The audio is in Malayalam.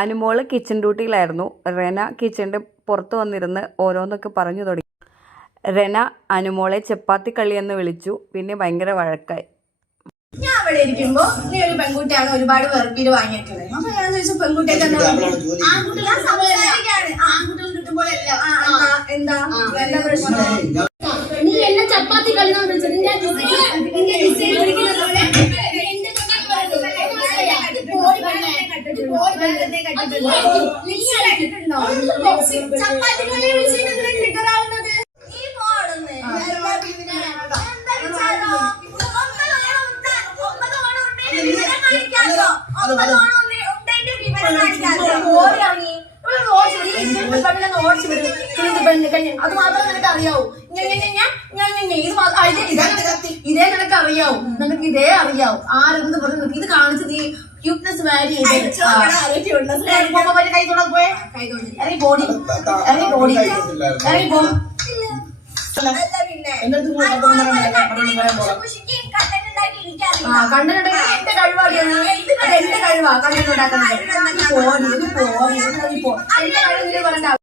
അനുമോള് കിച്ചൺ ഡ്യൂട്ടിയിലായിരുന്നു. റെന കിച്ചണിൻ്റെ പുറത്ത് വന്നിരുന്ന് ഓരോന്നൊക്കെ പറഞ്ഞു തുടങ്ങി. റെന അനുമോളെ ചപ്പാത്തി കളിയെന്ന് വിളിച്ചു. പിന്നെ ഭയങ്കര വഴക്കായി. ഞാൻ അവിടെ ഇരിക്കുമ്പോ നീ ഒരു പെൺകുട്ടിയാണ് ഒരുപാട് വെറുപ്പീര് വാങ്ങിയിട്ടുള്ളത്. അപ്പൊ ഞാൻ ചോദിച്ചു പെൺകുട്ടിയൊക്കെ ആൺകുട്ടികൾ കിട്ടുമ്പോഴല്ല എന്താ എന്താ പ്രശ്നം? നീ എന്നെ ചപ്പാത്തി കളിന്നാ വിളിച്ചത്. അത് മാത്രം നിനക്ക് അറിയാവൂ. ഇതേ നിനക്ക് അറിയാവൂ. നിനക്ക് ഇതേ അറിയാവൂ. ആരെന്ത് പറഞ്ഞു നിനക്ക് ഇത് കാണിച്ച് നീ ക്യൂട്ട്നെസ് വാരി കൈ പോയെ ഇറങ്ങി ബോഡി ഇറങ്ങി ബോഡി ഇറങ്ങി പോ. കണ്ടിട്ടുണ്ടെങ്കിൽ എന്റെ കഴിവാണ്. എന്റെ കഴിവാ കണ്ടിട്ടുണ്ടാക്കുന്നത്. എന്റെ കഴിവ് പറയണ്ട.